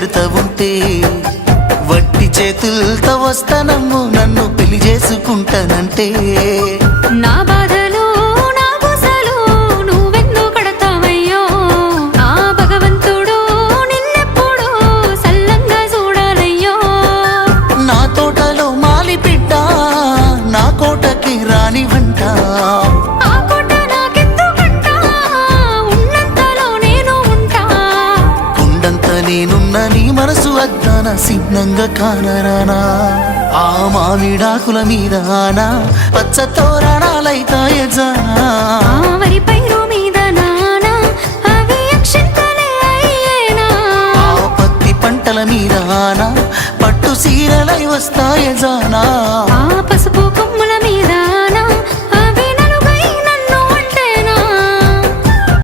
పెడతా ఉంటే వట్టి చేతులతో వస్తానమ్ము నన్ను పెళ్లి చేసుకుంటానంటే నా బాధలు నా గుసలు నువ్వెందు కడతావయ్యో ఆ భగవంతుడు నిన్నెప్పుడు సల్లంగా చూడాలయ్యో నా తోటలో మాలి బిడ్డ నా కోటకి రాని వంట ఆ కోట నాకెందుకంట ఉన్నంతలో నేను ఉంటా కొండంత నేనున్న నీ మనసు అద్దాన సిద్ధంగా కానరానా ఆ మామిడాకుల మీద ఆనా పచ్చ తోరణాలైతాయ జానా ఆ వరి పైరు మీద నానా అవి అక్షంతలే అయ్యేనా ఆ పత్తి పంటల మీద ఆనా పట్టు సీరలై వస్తాయ జానా ఆ